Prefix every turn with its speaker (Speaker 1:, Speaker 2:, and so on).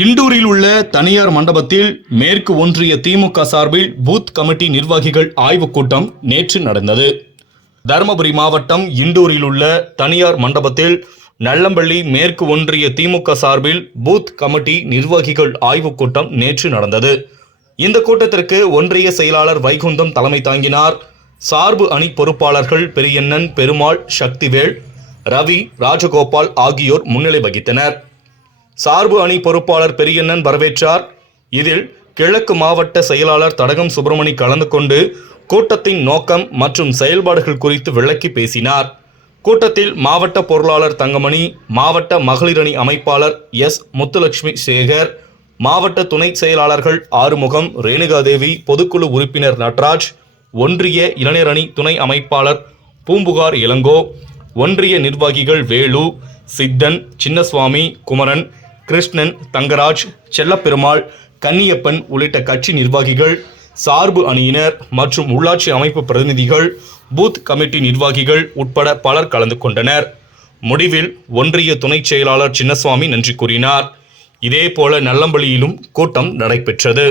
Speaker 1: இண்டூரில் உள்ள தனியார் மண்டபத்தில் மேற்கு ஒன்றிய திமுக சார்பில் பூத் கமிட்டி நிர்வாகிகள் ஆய்வுக் கூட்டம் நேற்று நடந்தது. தருமபுரி மாவட்டம் இண்டூரில் உள்ள தனியார் மண்டபத்தில் நல்லம்பள்ளி மேற்கு ஒன்றிய திமுக சார்பில் பூத் கமிட்டி நிர்வாகிகள் ஆய்வுக் கூட்டம் நேற்று நடந்தது. இந்த கூட்டத்திற்கு ஒன்றிய செயலாளர் வைகுந்தம் தலைமை தாங்கினார். சார்பு அணி பொறுப்பாளர்கள் பெரியண்ணன் பெருமாள் சக்திவேல் ரவி ராஜகோபால் ஆகியோர் முன்னிலை வகித்தனர். சார்பு அணி பொறுப்பாளர் பெரியண்ணன் வரவேற்றார். இதில் கிழக்கு மாவட்ட செயலாளர் தடகம் சுப்பிரமணி கலந்து கொண்டு கூட்டத்தின் நோக்கம் மற்றும் செயல்பாடுகள் குறித்து விளக்கி பேசினார். கூட்டத்தில் மாவட்ட பொருளாளர் தங்கமணி மாவட்ட மகளிர் அணி அமைப்பாளர் எஸ். முத்துலட்சுமி சேகர் மாவட்ட துணை செயலாளர்கள் ஆறுமுகம் ரேணுகாதேவி பொதுக்குழு உறுப்பினர் நட்ராஜ் ஒன்றிய இளைஞரணி துணை அமைப்பாளர் பூம்புகார் இளங்கோ ஒன்றிய நிர்வாகிகள் வேலு சித்தன் சின்னசுவாமி குமரன் கிருஷ்ணன் தங்கராஜ் செல்லப்பெருமாள் கன்னியப்பன் உள்ளிட்ட கட்சி நிர்வாகிகள் சார்பு அணியினர் மற்றும் உள்ளாட்சி அமைப்பு பிரதிநிதிகள் பூத் கமிட்டி நிர்வாகிகள் உட்பட பலர் கலந்து கொண்டனர். முடிவில் ஒன்றிய துணைச் செயலாளர் சின்னசுவாமி நன்றி கூறினார். இதேபோல நல்லம்பள்ளியிலும் கூட்டம் நடைபெற்றது.